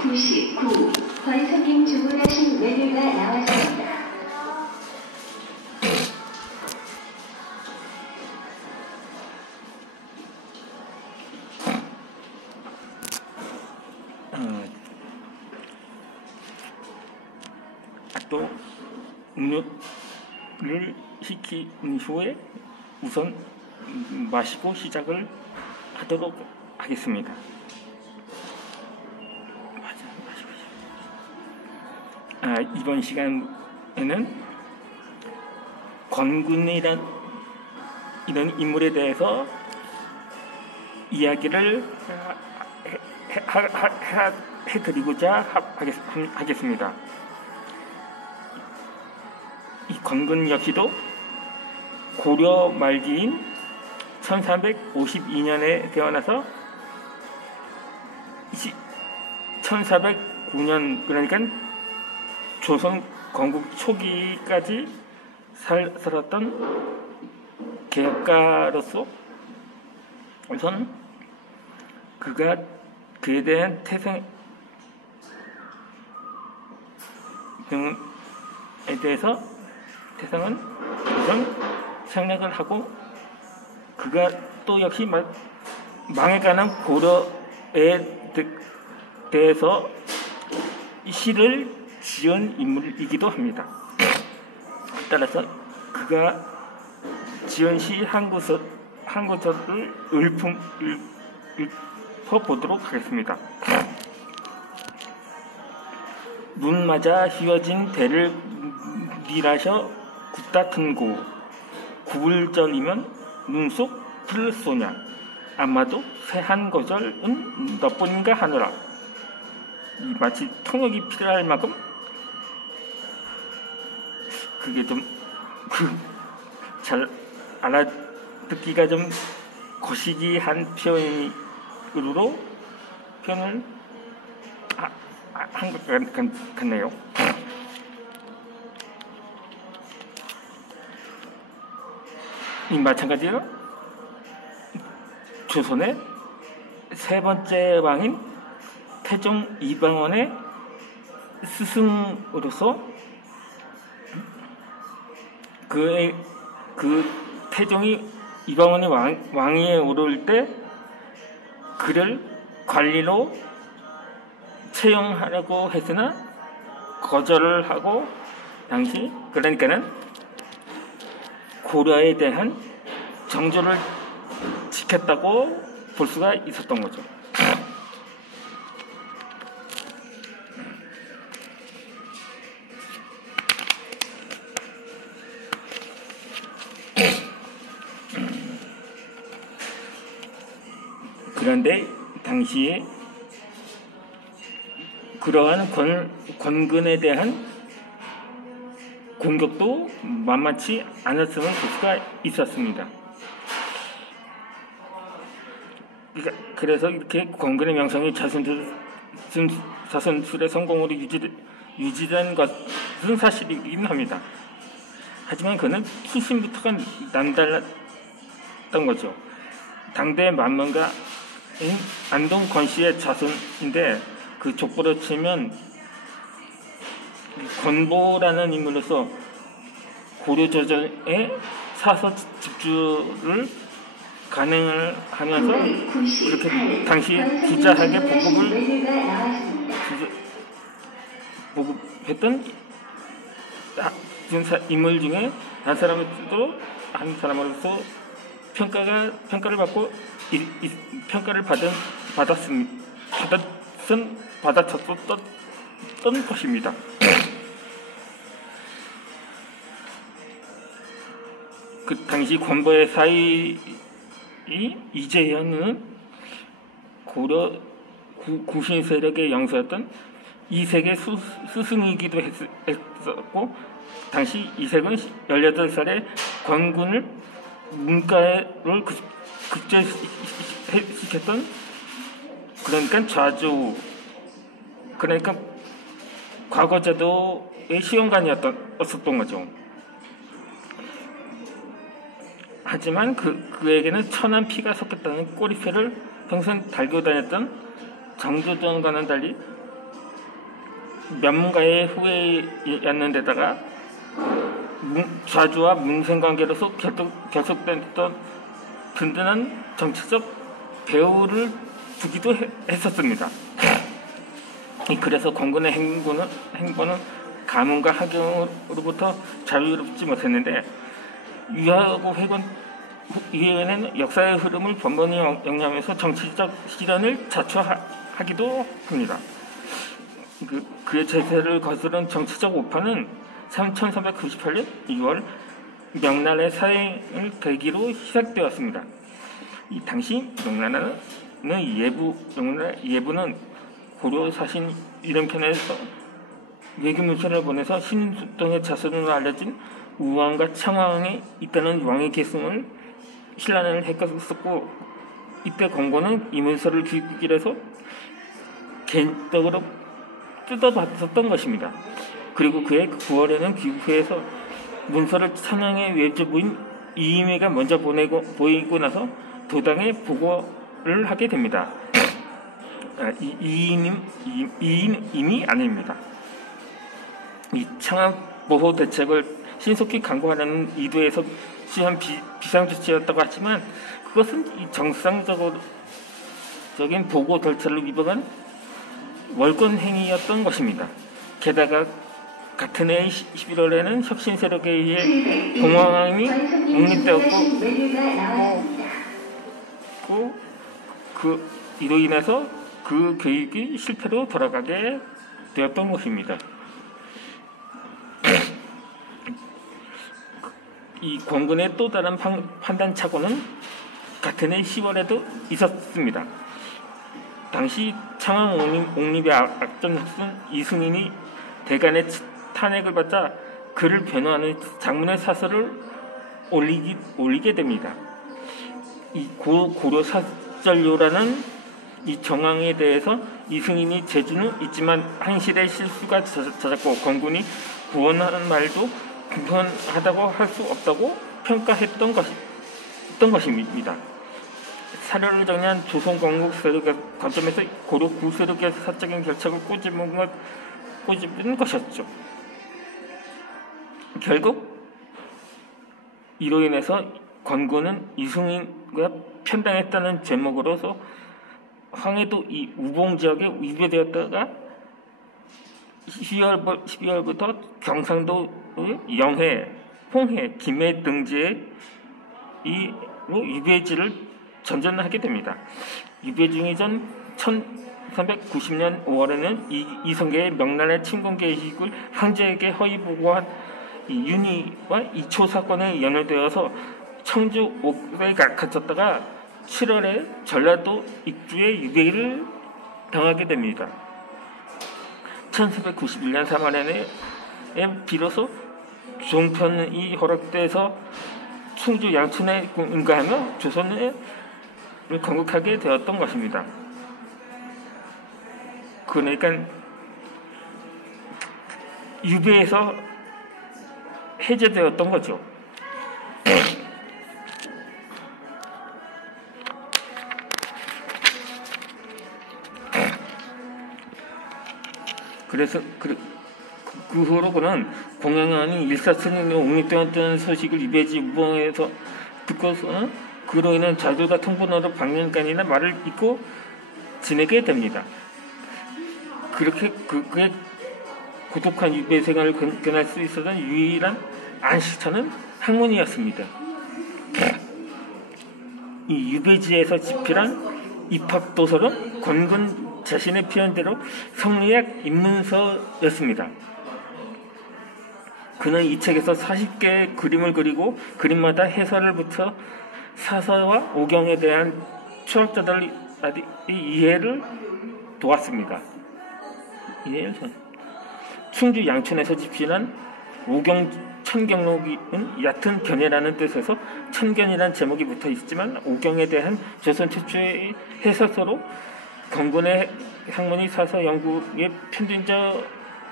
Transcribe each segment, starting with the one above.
(999) 권선님 주문하신 메뉴가 나왔습니다. 또 음료를 시킨 후에 우선 마시고 시작을 하도록 하겠습니다. 이번 시간에는 권군이란 이런 인물에 대해서 이야기를 해드리고자 하겠습니다. 이 권군 역시도 고려 말기인 1352년에 태어나서 1409년 그러니까 조선 건국 초기까지 살았던 개혁가로서 우선 그에 대한 태생에 대해서 태생은 우선 생략을 하고 그가 또 역시 망해가는 고려에 대해서 시를 지은 인물이기도 합니다. 따라서 그가 지은 시 한 구절을 읊어보도록 하겠습니다. 눈 맞아 휘어진 대를 밀하셔 굽다 튼고 구불절이면 눈 속 풀소냐 아마도 새한 거절은 너뿐인가 하느라. 이 마치 통역이 필요할 만큼 그게 좀 잘 알아듣기가 좀 거시기한 표현으로 표현을 한 것 같네요. 이 마찬가지로 조선의 세 번째 왕인 태종 이방원의 스승으로서 그 태종이 이방원이 왕위에 오를 때 그를 관리로 채용하려고 했으나 거절을 하고 당시 그러니까는 고려에 대한 정조를 지켰다고 볼 수가 있었던 거죠. 그런데 당시에 그러한 권근에 대한 공격도 만만치 않았음을 볼 수가 있었습니다. 그래서 이렇게 권근의 명성이 자선술의 성공으로 유지된 것은 사실이긴 합니다. 하지만 그는 수신부터가 남달랐던 거죠. 당대 만명가인 안동 권씨의 자손인데 그 족보로 치면 권보라는 인물로서 고려조정의 사서 집주를 간행을 하면서 그렇게 당시 기자에게 보급했던 인물 중에 한 사람으로서 평가를 받고 평가를 받아쳤던 것입니다. 그 당시 권보의 사위 이재현은 고려 구신 세력의 영수였던 이색의 스승이기도 했었고 당시 이색은 18살에 권군을 문과를 급제시켰던 그러니까 좌주 그러니까 과거제도의 시험관이었던 거죠. 하지만 그에게는 천한 피가 섞였다는 꼬리표를 평생 달고 다녔던 정조전과는 달리 면문가의 후예였는데다가 좌주와 문생관계로서 결속됐던 든든한 정치적 배후를 두기도 했었습니다. 그래서 권군의 행보는 가문과 하경으로부터 자유롭지 못했는데 유하고 회관 이외에는 역사의 흐름을 번번이 영위하면서 정치적 실현을 자초하기도 합니다. 그의 제세를 거스른 정치적 오파는 1398년 2월 명나라의 사행을 계기로 시작되었습니다. 이 당시 명나라는 예부는 고려 사신 이름편에서 외교문서를 보내서 신동의 자손으로 알려진 우왕과 창왕에 있다는 왕의 계승을 신란을 했었고, 이때 권고는 이 문서를 귀국이라서 개인적으로 뜯어봤었던 것입니다. 그리고 그해 9월에는 귀국해서 문서를 찬양의 외조부인 이임회가 먼저 보이고 나서 도당에 보고를 하게 됩니다. 이임이 아닙니다. 이 창안 보호 대책을 신속히 강구하려는 의도에서 취한 비상조치였다고 하지만 그것은 이 정상적인 보고 절차를 위반한 월권 행위였던 것입니다. 게다가 같은 해 11월에는 혁신 세력에 의해 동왕왕이 옹립되었고 이로 인해서 그 계획이 실패로 돌아가게 되었던 것입니다. 이 권군의 또 다른 판단착오는 같은 해 10월에도 있었습니다. 당시 창왕 옹립의 악전 혁신 이승인이 대간의 탄핵을 받자 그를 변호하는 장문의 사설을 올리게 됩니다. 이 고려 사절료라는 이 정황에 대해서 이승인이 재주는 있지만 한실의 실수가 잦았고 권군이 구원하는 말도 불편하다고 할 수 없다고 평가했던 것입니다. 사료를 정리한 조선건국 세력의 관점에서 고려 구세력의 사적인 결착을 꼬집은 것이었죠. 결국 이로 인해서 권군은 이승인과 편당했다는 제목으로서 황해도 이 우봉 지역에 위배되었다가 12월부터 경상도의 영해, 홍해, 김해 등지로 유배지를 전전하게 됩니다. 유배중이 전 1390년 5월에는 이성계의 명나라 침공 계획을 황제에게 허위 보고한 윤희와 이초 사건에 연루되어서 청주 옥에 갇혔다가 7월에 전라도 익주에 유배를 당하게 됩니다. 1491년 3월에는 비로소 종편이 허락돼서 충주 양천에 응가하며 조선을 건국하게 되었던 것입니다. 그러니까 유배에서 해제되었던 거죠. 그래서 그 후로 그는 공양왕이 일사천리로 옹립되었다는 소식을 유배지 우봉에서 듣고서는 그로 인한 자주가 통번호로 방면간이나 말을 잊고 지내게 됩니다. 그렇게 그의 고독한 유배 생활을 견할 수 있었던 유일한 안식처는 학문이었습니다. 이 유배지에서 집필한 입학도서는 권군 자신의 표현대로 성리학 입문서였습니다. 그는 이 책에서 40개의 그림을 그리고 그림마다 해설을 붙여 사서와 오경에 대한 추학자들의 이해를 도왔습니다. 충주 양천에서 집필한 오경 천경록은 얕은 견해라는 뜻에서 천견이라는 제목이 붙어 있지만 오경에 대한 조선 최초의 해설서로 권군의 학문이 사서 연구에 편들져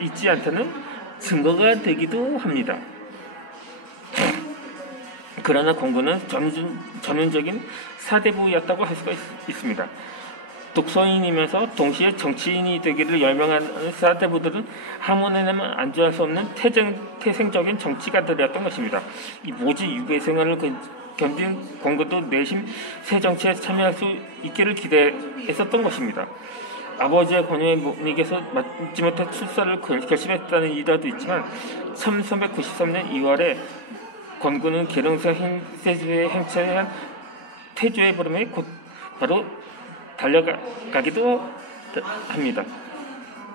있지 않다는 증거가 되기도 합니다. 그러나 권고는 전문적인 사대부였다고 할 수가 있습니다. 독서인이면서 동시에 정치인이 되기를 열망하는 사대부들은 하모니에만 안주할 수 없는 태생적인 정치가들이었던 것입니다. 이 모지 유배 생활을 견딘 권고도 내심 새 정치에 참여할 수 있기를 기대했었던 것입니다. 아버지의 권유에 못 이겨서 마지못해 출사를 결심했다는 일화도 있지만 1393년 2월에 권고는 계룡사 세조의 행차한 태조의 부름에 곧 바로 달려가기도 합니다.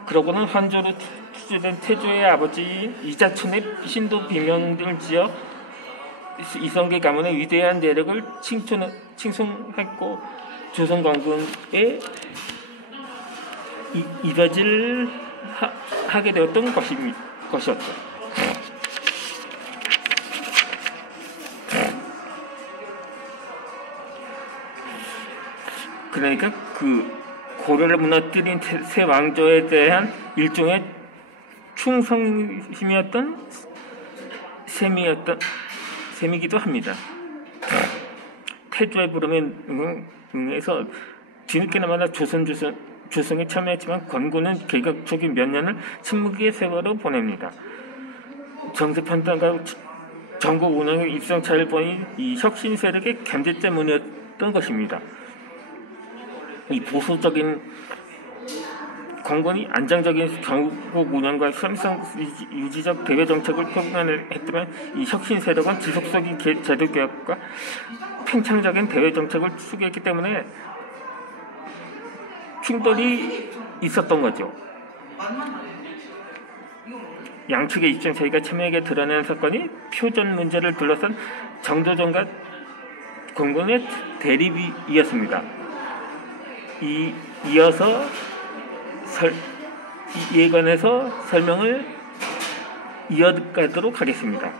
그러고는 환조로 투주된 태조의 아버지인 이자춘의 신도 비명을 지어 이성계 가문의 위대한 내력을 칭송했고 조선 광군에 이바지를 하게 되었던 것이었죠. 그러니까 그 고려를 무너뜨린 새 왕조에 대한 일종의 충성심이었던 셈이기도 합니다. 태조의 부름에 응해서 뒤늦게나마 조선에 참여했지만 권고는 개혁 초기 몇 년을 침묵의 세월을 보냅니다. 정세 판단과 전국 운영의 입성차를 보인 이 혁신 세력의 견제 때문이었던 것입니다. 이 보수적인 권고는 안정적인 전국 운영과 수렴성 유지적 대외 정책을 표방했지만 이 혁신 세력은 지속적인 제도 개혁과 팽창적인 대외 정책을 추구했기 때문에 충돌이 있었던 거죠. 양측의 입장 차이가 첨예하게 드러나는 사건이 표전 문제를 둘러싼 정조정과 권고의 대립이었습니다. 이어서 이에 관해서 설명을 이어가도록 하겠습니다.